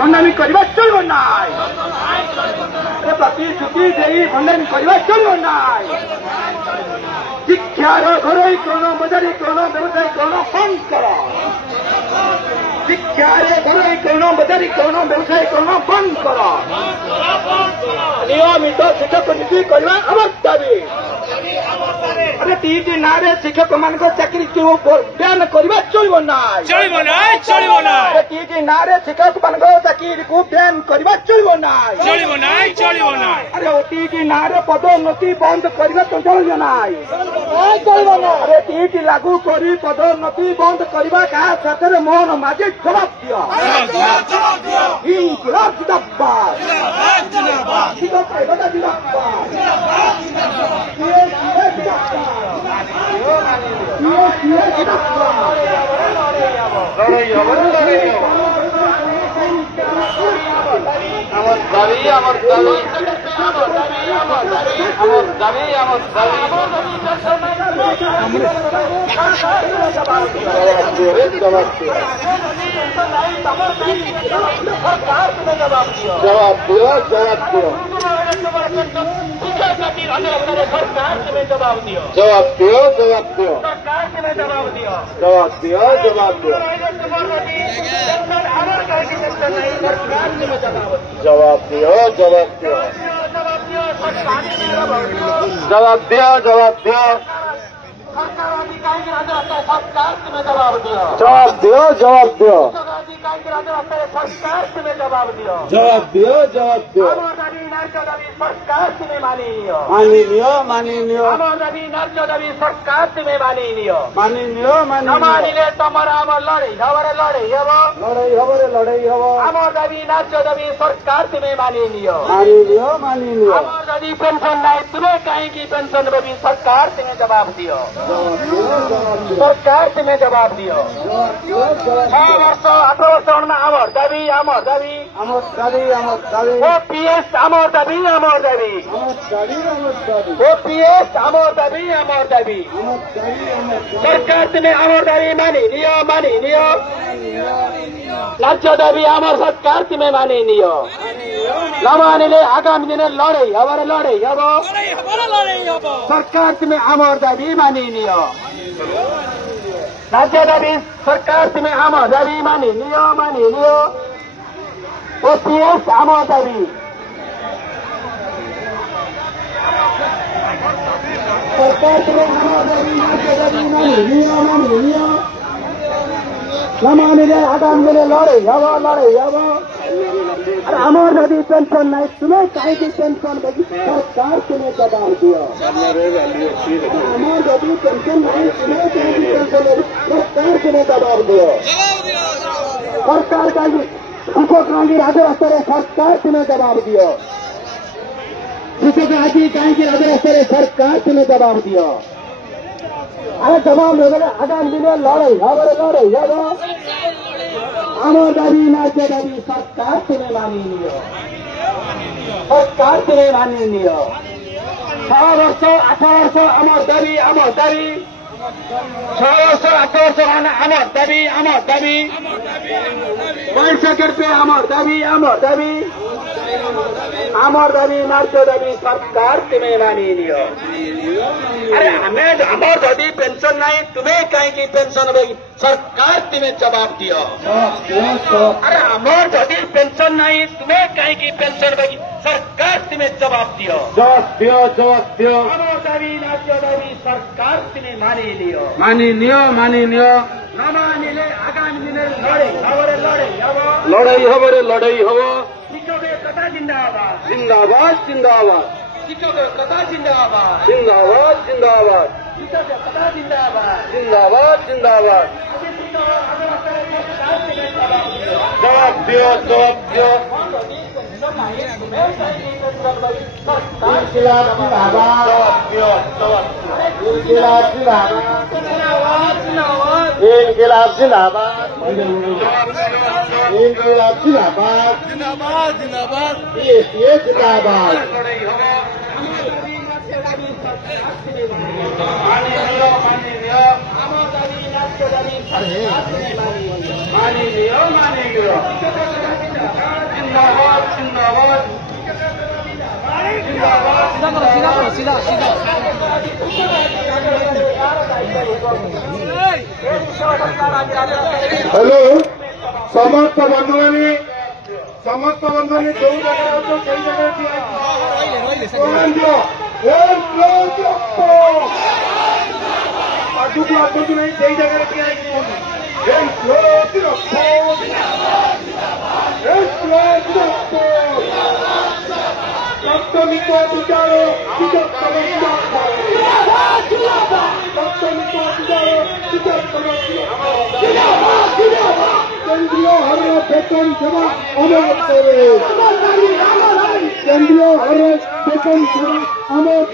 भंडामी करवा चलो नाई प्रतिश्रुति दे भंडामी करवा चलो नाई शिक्षार घरोई करण बजारीकरण व्यवसायीकरण बंद कर शिक्षार घरोईकरण बजारीकरण व्यवसायीकरण बंद कर नियमित शिक्षक नीति करवा आम दाबी अरे टीटी ना शिक्षक मान चाकरी बयान करवा चलो नाई टीटी ना शिक्षक मान चाकरी को बयान करवा चलो नाई अरे टीटी ना पदोन्नति बंद करवा तो चलो नाई अरे टीटी लागू करी पदोन्नति बंद करवा क्या साथ मोहन माझी जवाब दियो इंकलाब जिंदाबाद पेंशन नहीं तुम्हें कहीं पेंशन भी सरकार तुम्हें जवाब दियो सरकार तुम्हें जवाब दियो 6 वर्ष 18 वर्ष आमर दाबी ओपीएस आमर दाबी ओपीएस आमर दाबी सरकार तुम्हें आमर दाबी मानी नियो राज्य दाबी आमर सरकार तुम्हें मानी नियो नमानिले आगामी दिन लड़ाई हब सरकार तुम्हें आमर दाबी मानी नियो राज्य दाबी सरकार तुम्हें आमर दाबी मानी नियो ओपीएस आमर दाबी सरकार तुम्हें आमर दाबी मानी नियो नमानिले आगामी दिन लड़ाई हब अरे आमर नदी पेंशन नहीं तुम्हें कहीं की पेंशन बगी सरकार तुम्हें जवाब दियो आमर नदी पेंशन नहीं तुम्हें कहीं की पेंशन सरकार तुम्हें जवाब दियो सरकार का शिक्षक राज्य स्तर सरकार तुम्हें जवाब दियो शिक्षक राज्य कहीं की राज्य स्तर सरकार तुम्हें जवाब दियो अरे जवाब देने आगामी दिन लड़ाई हब आमर दाबी राज्य दाबी सरकार तुम्हें मानी नियो सरकार तुम्हें मानी नियो 6 वर्ष 8 वर्ष आमर दाबी 6 वर्ष 8 वर्ष आमर दाबी पैसा पे आमर दाबी राज्य दाबी सरकार तुम्हें मानी नियो अरे हमें आमर दाबी पेंशन नहीं तुम्हें कहीं की पेंशन होगी सरकार तुम्हें जवाब दियो अरे आमर दाबी पेंशन नहीं तुम्हें कहीं की पेंशन होगी सरकार तुम्हें जवाब दियो आमर दाबी राज्य दाबी सरकार तुम्हें मानी नियो नमानिले आगामी दिन लड़ाई हब शिक्षक कथा जिंदाबाद शिक्षक कथा जिंदाबाद शिक्षक कथा जिंदाबाद जवाब दियो इंकलाब जिंदाबाद ये जिंदाबाद मानी लियो হ্যালো সমস্ত বন্ধুମାନେ ଯୋଉ ଜାଗାରେ ଅଛ ସେଇ ଜାଗାରେ ଠିଆ ଆଗକୁ ଆସନ୍ତୁ ନାହିଁ ସେଇ ଜାଗାରେ ଠିଆ ସପ୍ତମିକ ପୂଜାର কেন্দ্রীয় হারে বেতন সেবা অমর করে কেন্দ্রীয় হারে বেতন সেবা অমর